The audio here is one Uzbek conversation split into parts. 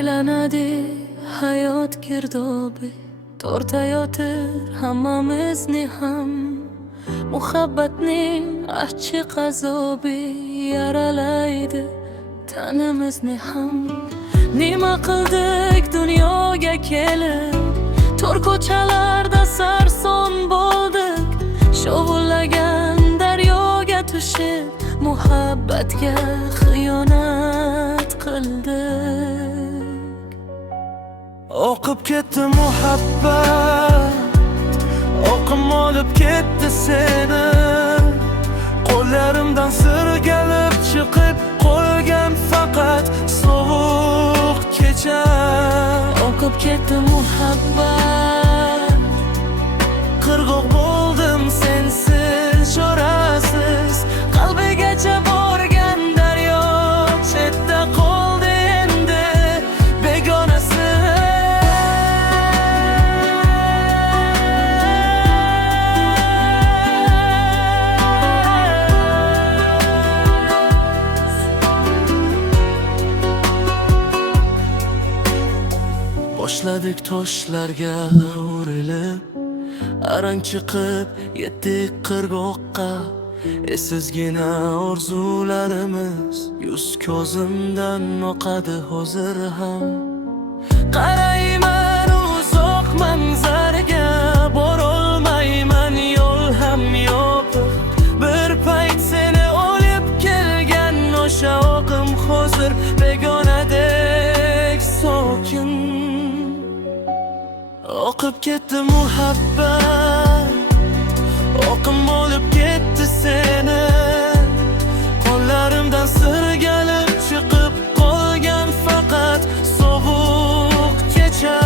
aylanadi hayot girdobi, tortayotir hammamizni ham. Muhabbatning achchiq azobi yaralaydi tanimizni ham. Nima qildik dunyoga kelib, tor ko'chalarda sarson bo'ldik. Shovullagan daryoga tushib, muhabbatga xiyonat qildik. Oqib ketdi muhabbat, oqim olib ketdi seni. Qo'llarimdan sirgalib chiqib qolgan faqat sovuq kecha. Oqib ketdi muhabbat, qirg'oq bo'ldim sensiz, chorasiz. Qalbigacha borgan daryo chetda qoldi endi begonasi. Boshladik toshlarga urilib, arang chiqib yetdik qirg'oqqa. Esizgina orzularimiz yuz ko'zimdan oqadi hozir ham. Qarayman uzoq manzarga, borolmayman yo'l ham yopiq. Bir payt seni olib kelgan o'sha oqim hozir begonadek sokin. Oqib ketdi muhabbat, oqim olib ketdi seni. Qo'llarimdan sirgalib chiqib qolgan faqat sovuq kecha.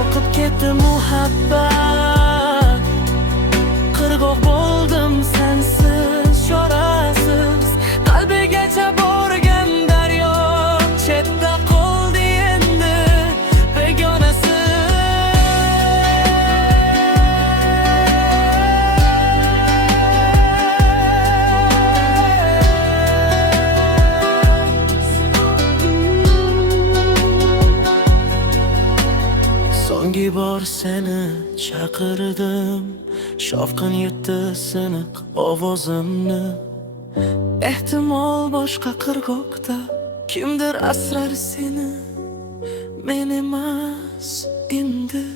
Oqib ketdi muhabbat, qirg'oq bo'ldim sensiz, chorasiz. Qalbigacha borgan daryo chetda qoldi endi begonasi. So'nggi bor seni chaqirdim, shovqin yutdi siniq ovozimni. Ehtimol boshqa qirg'oqda kimdir asrar seni, men emas endi.